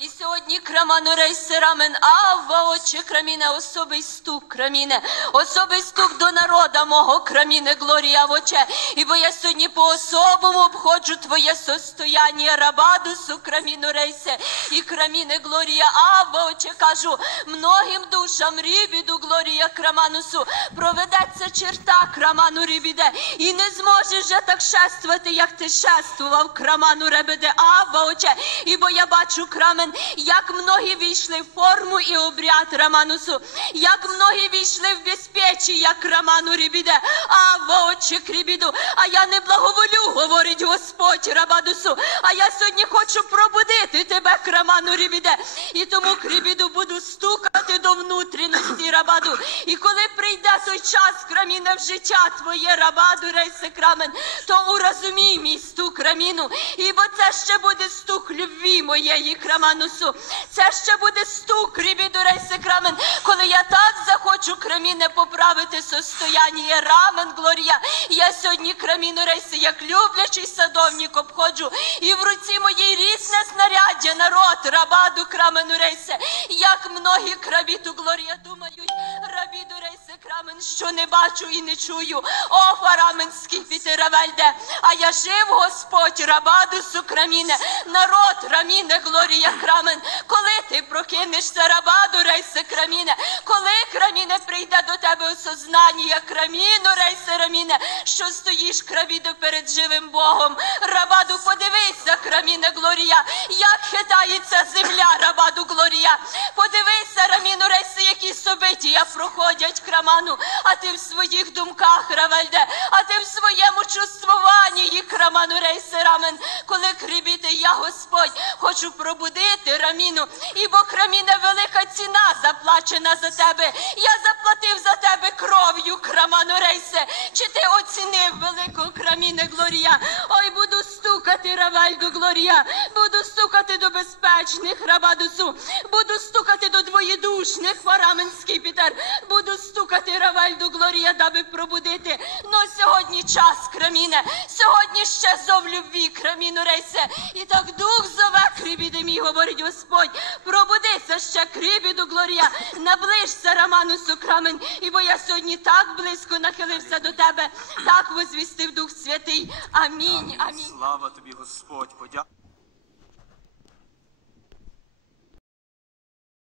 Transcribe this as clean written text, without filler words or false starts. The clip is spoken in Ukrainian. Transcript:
І сьогодні краману рейсерамен, авва, отче краміне, особий стук краміне, особий стук до народа мого краміне, глорія в оче. Ібо я сьогодні по-особому обходжу твоє состояння, рабадусу краміну рейсе, і краміне, глорія, авва, отче, кажу, многим душам рібіду, глорія краманусу, проведеться черта краману рібіде, і не зможеш же так шествувати, як ти шествував краману ребеде, авва, отче, ібо я бачу крамен, як многі війшли в форму і обряд Раманусу, як многі війшли в безпечі, як Раману Рібіде, а в очі крібіду, а я не благоволю, говорить Господь Рабадусу, а я сьогодні хочу пробудити тебе, Раману Рібіде, і тому крібіду буду стукати до внутрішності Рабаду, і коли прийде той час, краміне, в життя твоє, Рабаду, рейсе крамен, то урозумій мій стук, Раміну, ібо це ще буде стук любві моєї, Краманусу. Це ще буде стук, рібіду рейсе крамен, коли я так захочу, краміне, поправити состояння рамен, глорія. Я сьогодні, краміну рейсе, як люблячий садовник обходжу, і в руці моїй різне знаряддя, народ, рабаду, крамену рейсе, як многі крабіту, глорія, думають, рабіду рейсе крамен, що не бачу і не чую. О, фараменський пітеравельде, а я жив, Господь, рабадусу, краміне, народ, раміне, глорія, крамен, коли ти прокинешся, рабаду, рейсе, краміне, коли, краміне, прийде до тебе осознання, краміну, рейсе, раміне, що стоїш, кравіду, перед живим Богом, рабаду, подивися, краміне, глорія, як хитається земля, рабаду, глорія, подивися, раміну, рейсе, які события проходять, краману, а ти в своїх думках, равельде, а ти в своєму чувствуванні, краману, рейсе, рамен, коли крибіти, я, Господь, хочу пробудити, раміну, ібо, краміне, велика ціна заплачена за тебе. Я заплатив за тебе кров'ю, краману рейсе. Чи ти оцінив велику, краміне, глорія? Ой, буду стукати, равельду, глорія. Буду стукати до безпечних, рабадусу. Буду стукати до двоєдушних, фараменський Пітер. Буду стукати, равельду, глорія, даби пробудити. Но сьогодні час, краміне. Сьогодні ще зов любві, краміну рейсе. І так дух зове, крибіде мій, говорить Господь. Пробудися ще, крибіду, глорія. Наближся, Раманусу, крамен. Ібо я сьогодні так близько нахилився до тебе. Так возвістив Дух Святий. Амінь. Амінь. Слава тобі, Господь.